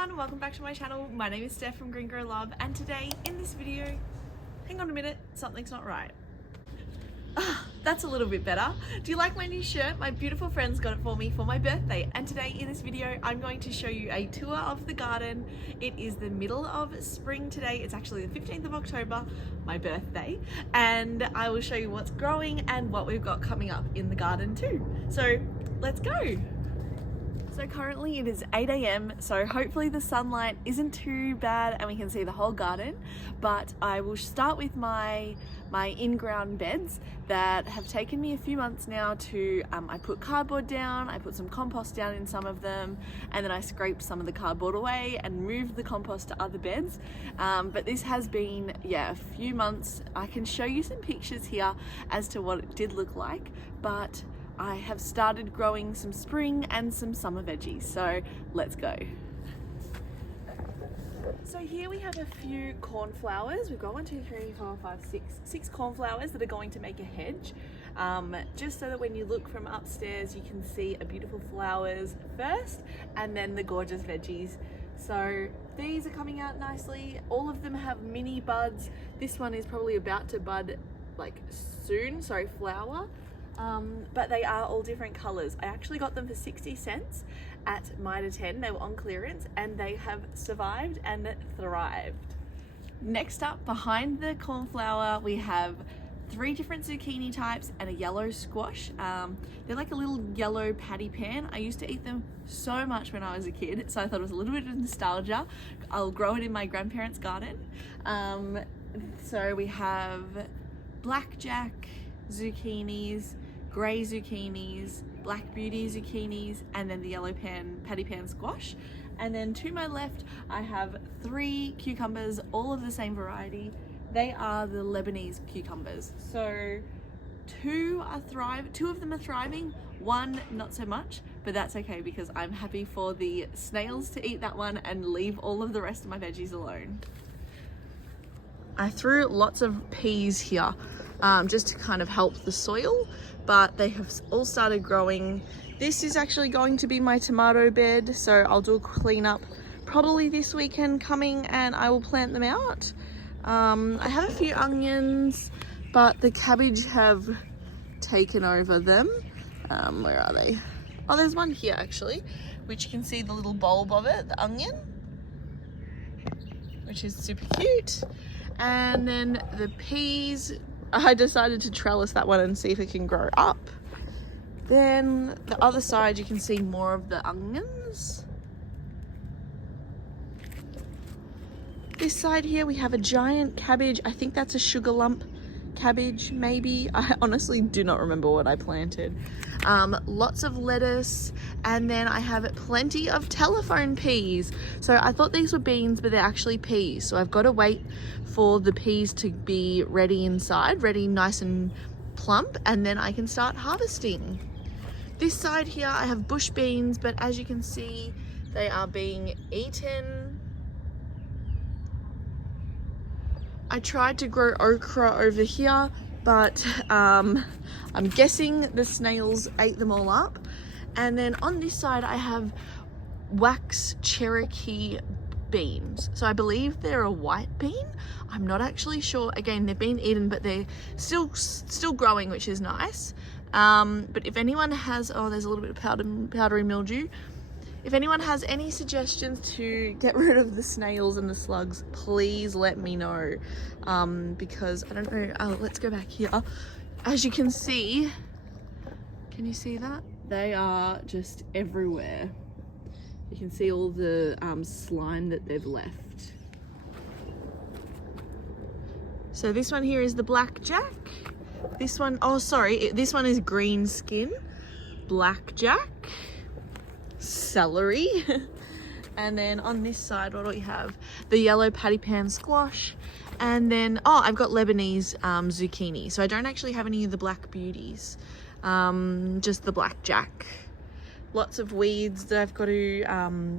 everyone, welcome back to my channel. My name is Steph from GreenGrowLove, and today in this video, hang on a minute, something's not right. That's a little bit better. Do you like my new shirt? My beautiful friends got it for me for my birthday, and today in this video I'm going to show you a tour of the garden. It is the middle of spring today. It's actually the 15th of October, my birthday, and I will show you what's growing and what we've got coming up in the garden too. So let's go. So currently it is 8 AM, so hopefully the sunlight isn't too bad and we can see the whole garden, but I will start with my in-ground beds that have taken me a few months now to, I put cardboard down, I put some compost down in some of them, and then I scraped some of the cardboard away and moved the compost to other beds. But this has been, a few months. I can show you some pictures here as to what it did look like, but I have started growing some spring and some summer veggies, so let's go. So here we have a few cornflowers. We've got 6 cornflowers that are going to make a hedge, just so that when you look from upstairs you can see a beautiful flowers first and then the gorgeous veggies. So these are coming out nicely. All of them have mini buds. This one is probably about to bud like soon, flower. But they are all different colors. I actually got them for 60 cents at Mitre 10. They were on clearance and they have survived and thrived. Next up, behind the cornflower, we have 3 different zucchini types and a yellow squash. They're like a little yellow patty pan. I used to eat them so much when I was a kid, so I thought it was a little bit of nostalgia. I'll grow it in my grandparents' garden. So we have blackjack zucchinis, grey zucchinis, black beauty zucchinis, and then the yellow patty pan squash. And then to my left I have 3 cucumbers, all of the same variety. They are the Lebanese cucumbers. So 2 of them are thriving, 1 not so much, but that's okay because I'm happy for the snails to eat that one and leave all of the rest of my veggies alone. I threw lots of peas here just to kind of help the soil, but they have all started growing. This is actually going to be my tomato bed, so I'll do a cleanup probably this weekend coming and I will plant them out. I have a few onions, but the cabbage have taken over them. Where are they? Oh, there's one here actually, which you can see the little bulb of it, the onion, which is super cute. And then the peas, I decided to trellis that one and see if it can grow up. Then the other side, you can see more of the onions. This side here, we have a giant cabbage. I think that's a sugar lump cabbage, maybe. I honestly do not remember what I planted. Lots of lettuce, and then I have plenty of telephone peas. So I thought these were beans, but they're actually peas. So I've got to wait for the peas to be ready inside, ready nice and plump, and then I can start harvesting. This side here I have bush beans, but as you can see, they are being eaten. I tried to grow okra over here, but I'm guessing the snails ate them all up. And then on this side I have wax Cherokee beans. So I believe they're a white bean. I'm not actually sure. Again, they've been eaten, but they're still growing, which is nice. But if anyone has, oh, there's a little bit of powdery mildew. If anyone has any suggestions to get rid of the snails and the slugs, please let me know, because I don't know. Oh, let's go back here. As you can see, can you see that? They are just everywhere. You can see all the slime that they've left. So this one here is the blackjack. This one, oh sorry, this one is green skin, blackjack, celery, and then on this side, what do we have? The yellow patty pan squash, and then, oh, I've got Lebanese zucchini. So I don't actually have any of the black beauties, just the blackjack. Lots of weeds that I've got to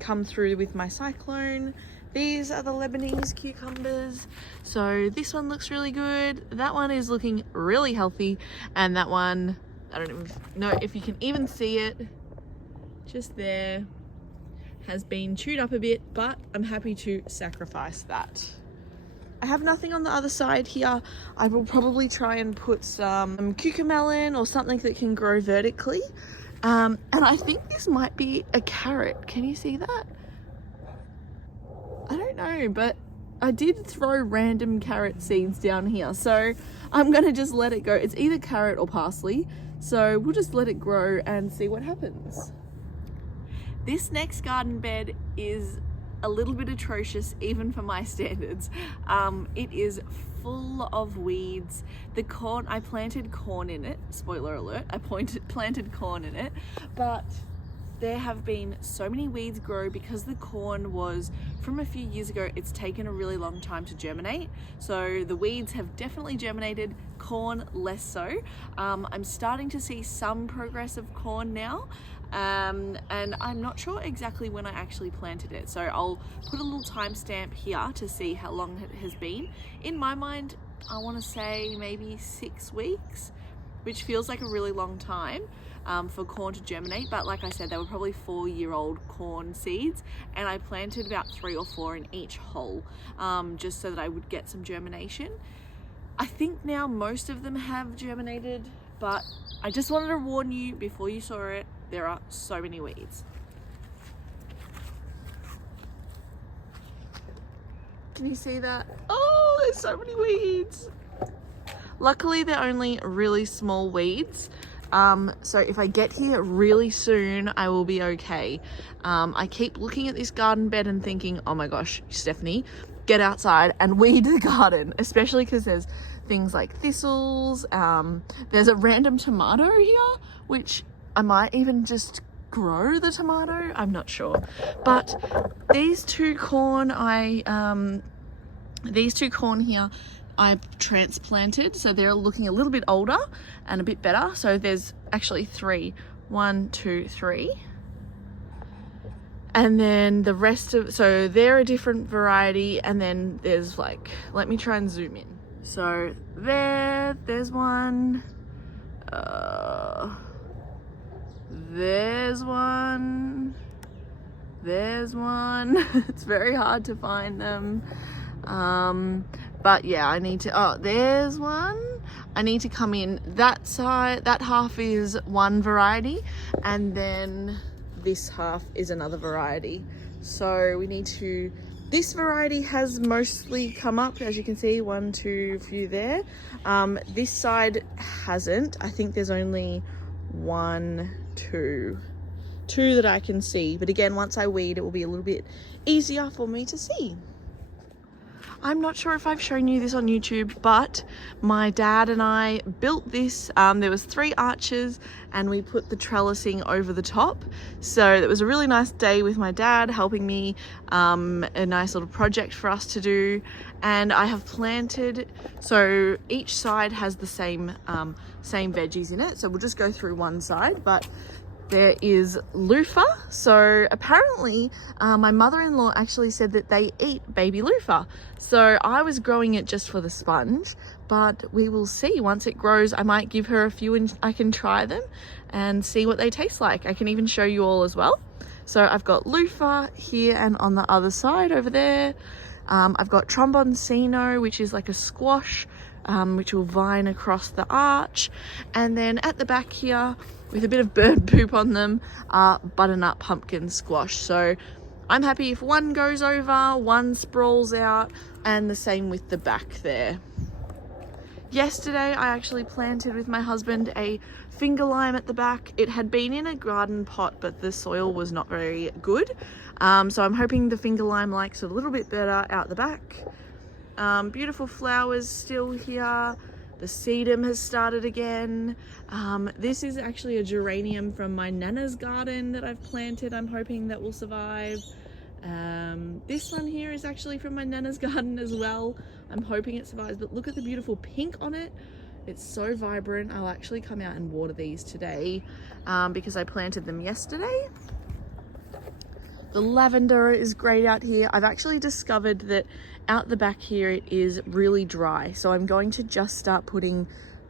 come through with my cyclone. These are the Lebanese cucumbers. So this one looks really good. That one is looking really healthy, and that one, I don't even know if you can even see it, just there. has been chewed up a bit, but I'm happy to sacrifice that. I have nothing on the other side here. I will probably try and put some cucamelon or something that can grow vertically. And I think this might be a carrot. Can you see that? I don't know, but I did throw random carrot seeds down here. So I'm gonna just let it go. It's either carrot or parsley. So we'll just let it grow and see what happens. This next garden bed is a little bit atrocious, even for my standards. It is full of weeds. The corn, I planted corn in it. Spoiler alert, I planted corn in it, but there have been so many weeds grow because the corn was from a few years ago. It's taken a really long time to germinate. So the weeds have definitely germinated, corn less so. I'm starting to see some progress of corn now. And I'm not sure exactly when I actually planted it. So I'll put a little timestamp here to see how long it has been. In my mind, I want to say maybe 6 weeks, which feels like a really long time for corn to germinate. But like I said, they were probably 4-year-old corn seeds, and I planted about 3 or 4 in each hole, just so that I would get some germination. I think now most of them have germinated, but I just wanted to warn you before you saw it, there are so many weeds. Can you see that? Oh, there's so many weeds. Luckily, they're only really small weeds. So if I get here really soon, I will be okay. I keep looking at this garden bed and thinking, oh my gosh, Stephanie, get outside and weed the garden, especially because there's things like thistles. There's a random tomato here, which I might even just grow the tomato. I'm not sure. But these two corn here I've transplanted, so they're looking a little bit older and a bit better. So there's actually 3. 1, 2, 3. And then the rest of, so they're a different variety, and then there's like, let me try and zoom in. So there's one, there's one, it's very hard to find them. But yeah, I need to, there's one. I need to come in that side. That half is one variety, and then this half is another variety. So we need to, this variety has mostly come up, as you can see, 1, 2, few there. This side hasn't. I think there's only 1, 2 that I can see. But again, once I weed, it will be a little bit easier for me to see. I'm not sure if I've shown you this on YouTube, but my dad and I built this. There was 3 arches and we put the trellising over the top. So it was a really nice day with my dad helping me, a nice little project for us to do. And I have planted, so each side has the same veggies in it. So we'll just go through one side, but there is loofah. So apparently my mother-in-law actually said that they eat baby loofah. So I was growing it just for the sponge, but we will see. Once it grows, I might give her a few and I can try them and see what they taste like. I can even show you all as well. So I've got loofah here and on the other side over there. I've got tromboncino, which is like a squash, which will vine across the arch. And then at the back here, with a bit of bird poop on them, are butternut pumpkin squash. So I'm happy if one goes over, one sprawls out, and the same with the back there. Yesterday I actually planted with my husband a finger lime at the back. It had been in a garden pot, but the soil was not very good. So I'm hoping the finger lime likes it a little bit better out the back. Beautiful flowers still here. The sedum has started again. This is actually a geranium from my Nana's garden that I've planted. I'm hoping that will survive. This one here is actually from my Nana's garden as well. I'm hoping it survives, but look at the beautiful pink on it. It's so vibrant. I'll actually come out and water these today because I planted them yesterday. The lavender is great out here. I've actually discovered that out the back here it is really dry, so I'm going to just start putting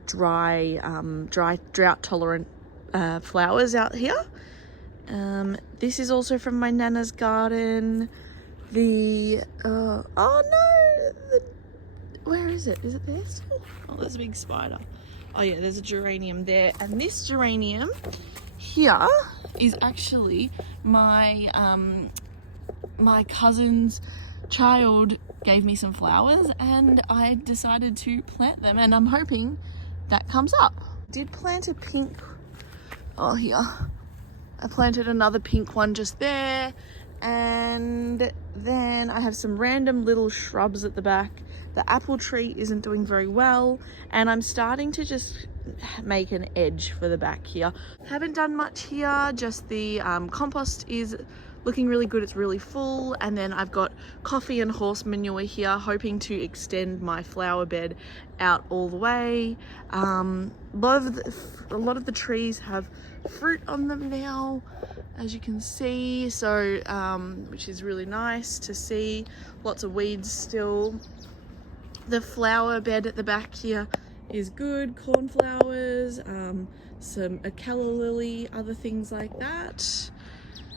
drought tolerant flowers out here. This is also from my Nana's garden. Oh no, where is it? Is it there still? Oh, there's a big spider. Oh yeah, there's a geranium there. And this geranium here is actually my my cousin's child gave me some flowers and I decided to plant them, and I'm hoping that comes up. Did plant a pink, oh here, I planted another pink one just there, and then I have some random little shrubs at the back. The apple tree isn't doing very well, and I'm starting to just make an edge for the back here. Haven't done much here, just the compost is looking really good, it's really full, and then I've got coffee and horse manure here, hoping to extend my flower bed out all the way. A lot of the trees have fruit on them now, as you can see, so which is really nice to see. Lots of weeds still. The flower bed at the back here is good, cornflowers, some calla lily, other things like that.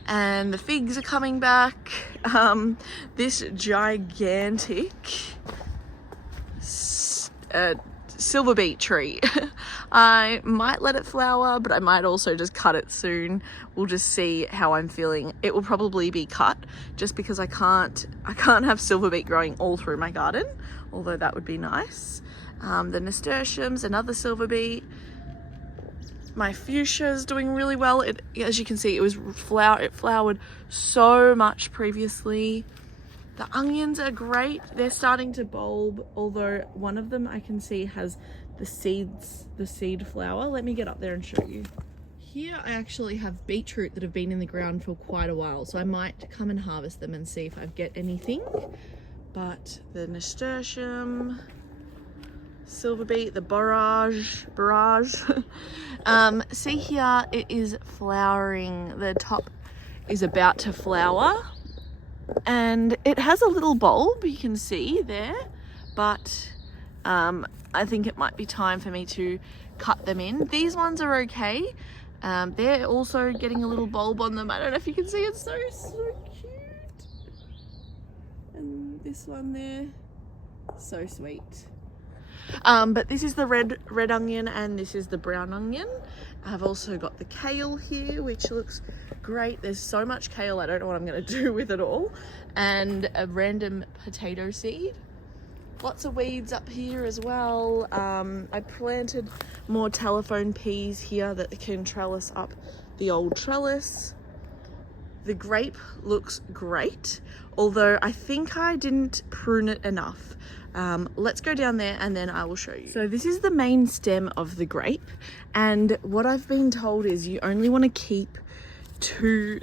And the figs are coming back. This gigantic silver beet tree. I might let it flower, but I might also just cut it soon. We'll just see how I'm feeling. It will probably be cut just because I can't have silver beet growing all through my garden, although that would be nice. The nasturtiums, another silver beet. My fuchsia is doing really well. As you can see, it flowered so much previously. The onions are great. They're starting to bulb, although one of them I can see has the seed flower. Let me get up there and show you. Here I actually have beetroot that have been in the ground for quite a while, so I might come and harvest them and see if I get anything. But the nasturtium, silver beet, the barrage. See here, it is flowering. The top is about to flower, and it has a little bulb, you can see there, but I think it might be time for me to cut them in. These ones are okay. They're also getting a little bulb on them. I don't know if you can see, it's so cute. And this one there, so sweet. But this is the red onion, and this is the brown onion. I've also got the kale here, which looks great. There's so much kale, I don't know what I'm going to do with it all. And a random potato seed. Lots of weeds up here as well. I planted more telephone peas here that can trellis up the old trellis. The grape looks great, although I think I didn't prune it enough. Let's go down there and then I will show you. So this is the main stem of the grape, and what I've been told is you only want to keep two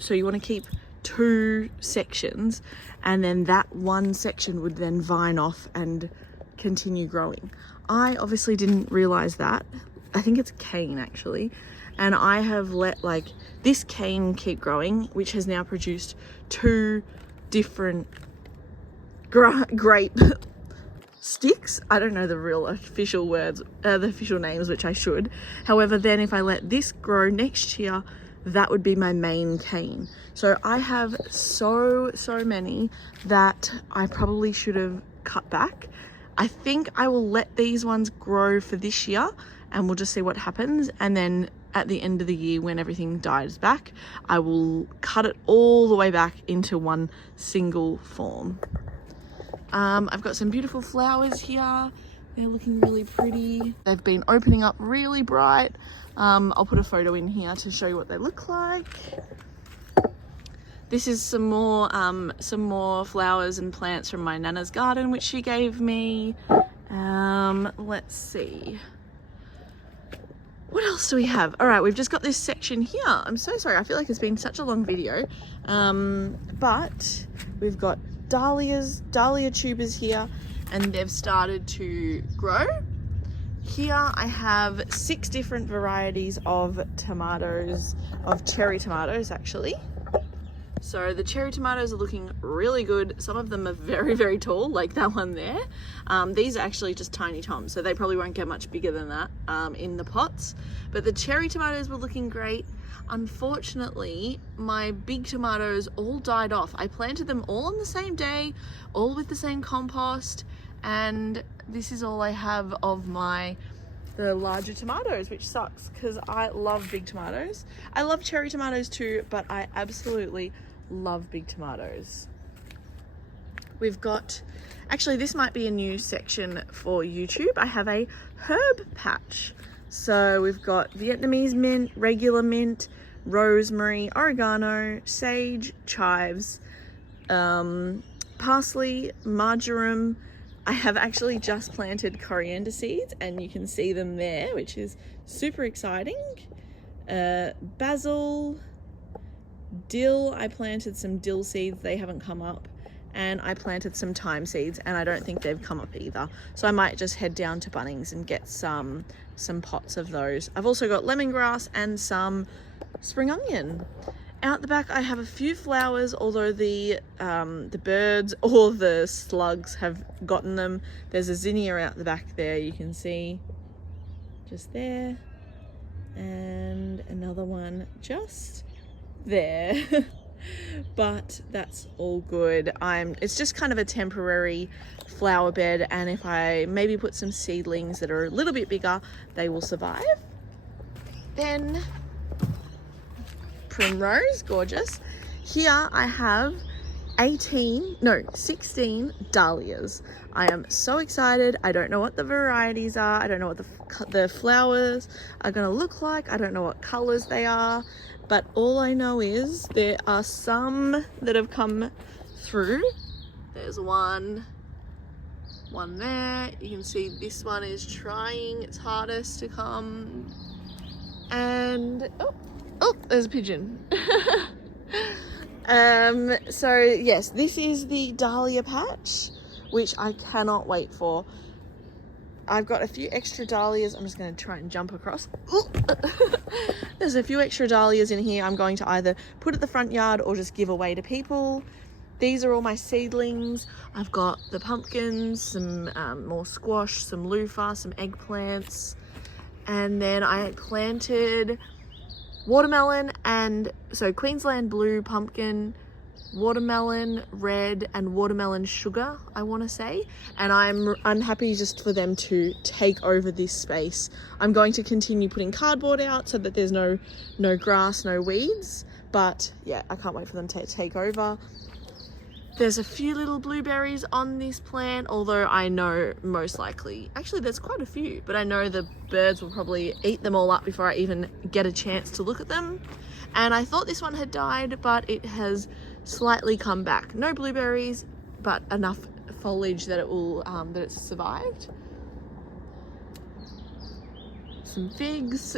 sections, and then that one section would then vine off and continue growing. I obviously didn't realize that. I think it's cane actually, and I have let this cane keep growing, which has now produced two different grape sticks. I don't know the real official words, the official names, which I should. However, then if I let this grow next year, that would be my main cane. So I have so many that I probably should have cut back. I think I will let these ones grow for this year and we'll just see what happens. And then at the end of the year, when everything dies back, I will cut it all the way back into one single form. I've got some beautiful flowers here. They're looking really pretty. They've been opening up really bright. I'll put a photo in here to show you what they look like. This is some more flowers and plants from my Nana's garden, which she gave me. Let's see. What else do we have? All right, we've just got this section here. I'm so sorry. I feel like it's been such a long video. But we've got dahlia tubers here, and they've started to grow. Here I have 6 different varieties of tomatoes, of cherry tomatoes actually. So the cherry tomatoes are looking really good. Some of them are very, very tall, like that one there. These are actually just tiny toms, so they probably won't get much bigger than that in the pots. But the cherry tomatoes were looking great. Unfortunately, my big tomatoes all died off. I planted them all on the same day, all with the same compost, and this is all I have of the larger tomatoes, which sucks because I love big tomatoes. I love cherry tomatoes too, but I absolutely love big tomatoes. We've got, actually this might be a new section for YouTube. I have a herb patch. So we've got Vietnamese mint, regular mint, rosemary, oregano, sage, chives, parsley, marjoram. I have actually just planted coriander seeds and you can see them there, which is super exciting. Basil, dill, I planted some dill seeds, they haven't come up. And I planted some thyme seeds and I don't think they've come up either. So I might just head down to Bunnings and get some pots of those. I've also got lemongrass and some spring onion. Out the back I have a few flowers, although the birds or the slugs have gotten them. There's a zinnia out the back there, you can see, just there. And another one just there. But that's all good. It's just kind of a temporary flower bed, and if I maybe put some seedlings that are a little bit bigger, they will survive. Then primrose, gorgeous. Here I have 16 dahlias. I am so excited. I don't know what the varieties are. I don't know what the flowers are going to look like. I don't know what colors they are, but all I know is there are some that have come through. There's one there. You can see this one is trying its hardest to come. And oh, there's a pigeon. So yes, this is the dahlia patch, which I cannot wait for. I've got a few extra dahlias. I'm just going to try and jump across. There's a few extra dahlias in here. I'm going to either put at the front yard or just give away to people. These are all my seedlings. I've got the pumpkins, some more squash, some loofah, some eggplants, and then I planted watermelon, and so Queensland blue pumpkin, watermelon red, and watermelon sugar, I want to say. And I'm happy just for them to take over this space. I'm going to continue putting cardboard out so that there's no grass, no weeds, but yeah, I can't wait for them to take over. There's a few little blueberries on this plant, although I know most likely, actually there's quite a few, but I know the birds will probably eat them all up before I even get a chance to look at them. And I thought this one had died, but it has slightly come back. No blueberries, but enough foliage that it will that it's survived. Some figs.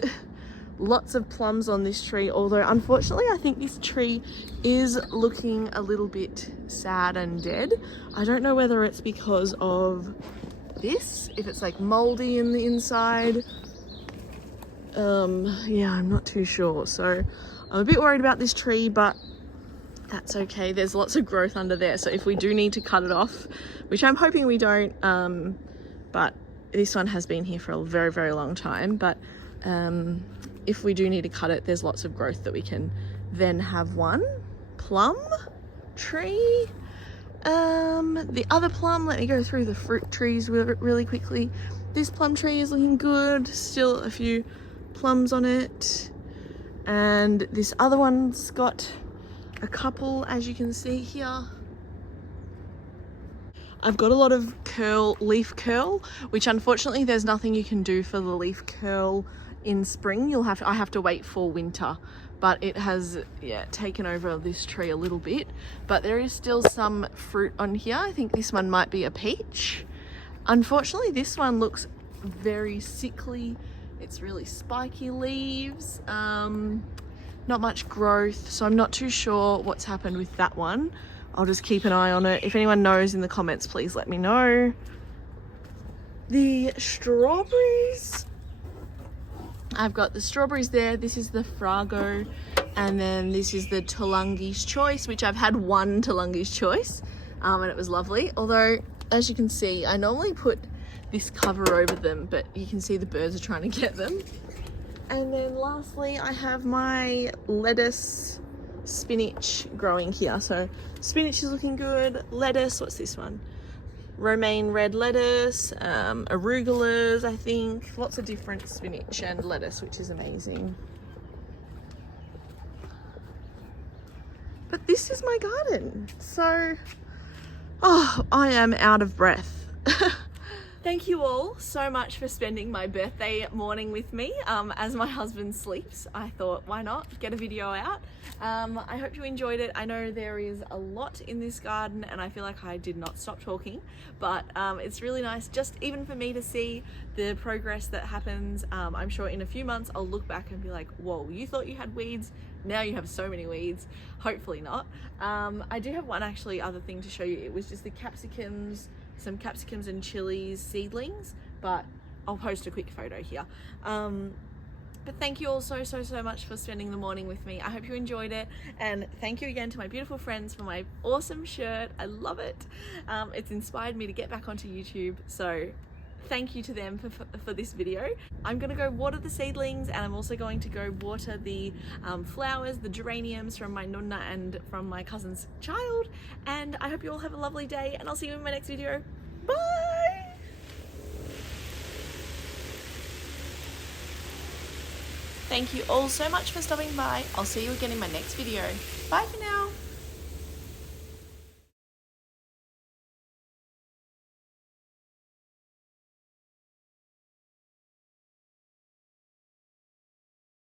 Lots of plums on this tree, although unfortunately I think this tree is looking a little bit sad and dead. I don't know whether it's because of this, if it's like moldy in the inside. Yeah, I'm not too sure. So I'm a bit worried about this tree, but that's okay. There's lots of growth under there, so if we do need to cut it off, which I'm hoping we don't, but this one has been here for a very, very long time, but if we do need to cut it, there's lots of growth that we can then have one. Plum tree. The other plum, let me go through the fruit trees really quickly. This plum tree is looking good. Still a few plums on it. And this other one's got a couple, as you can see here. I've got a lot of leaf curl, which unfortunately there's nothing you can do for the leaf curl in spring. I have to wait for winter, but it has taken over this tree a little bit. But there is still some fruit on here. I think this one might be a peach. Unfortunately, this one looks very sickly. It's really spiky leaves, not much growth, so I'm not too sure what's happened with that one. I'll just keep an eye on it. If anyone knows in the comments, please let me know. The strawberries, I've got the strawberries there. This is the Frago. And then this is the Tulungi's Choice, which I've had one Tulungi's Choice, and it was lovely. Although, as you can see, I normally put this cover over them, but you can see the birds are trying to get them. And then lastly, I have my lettuce, spinach growing here. So spinach is looking good. Lettuce, what's this one? Romaine red lettuce, arugulas, I think. Lots of different spinach and lettuce, which is amazing. But this is my garden. So, oh, I am out of breath. Thank you all so much for spending my birthday morning with me. As my husband sleeps, I thought, why not get a video out? I hope you enjoyed it. I know there is a lot in this garden and I feel like I did not stop talking, but it's really nice just even for me to see the progress that happens. I'm sure in a few months I'll look back and be like, whoa, you thought you had weeds, now you have so many weeds. Hopefully not. I do have one actually other thing to show you. It was just the capsicums, some capsicums and chilies seedlings, but I'll post a quick photo here. But thank you all so much for spending the morning with me. I hope you enjoyed it, and thank you again to my beautiful friends for my awesome shirt. I love it. It's inspired me to get back onto YouTube, so thank you to them for this video. I'm gonna go water the seedlings, and I'm also going to go water the flowers, the geraniums from my Nonna and from my cousin's child. And I hope you all have a lovely day, and I'll see you in my next video. Bye! Thank you all so much for stopping by. I'll see you again in my next video. Bye for now.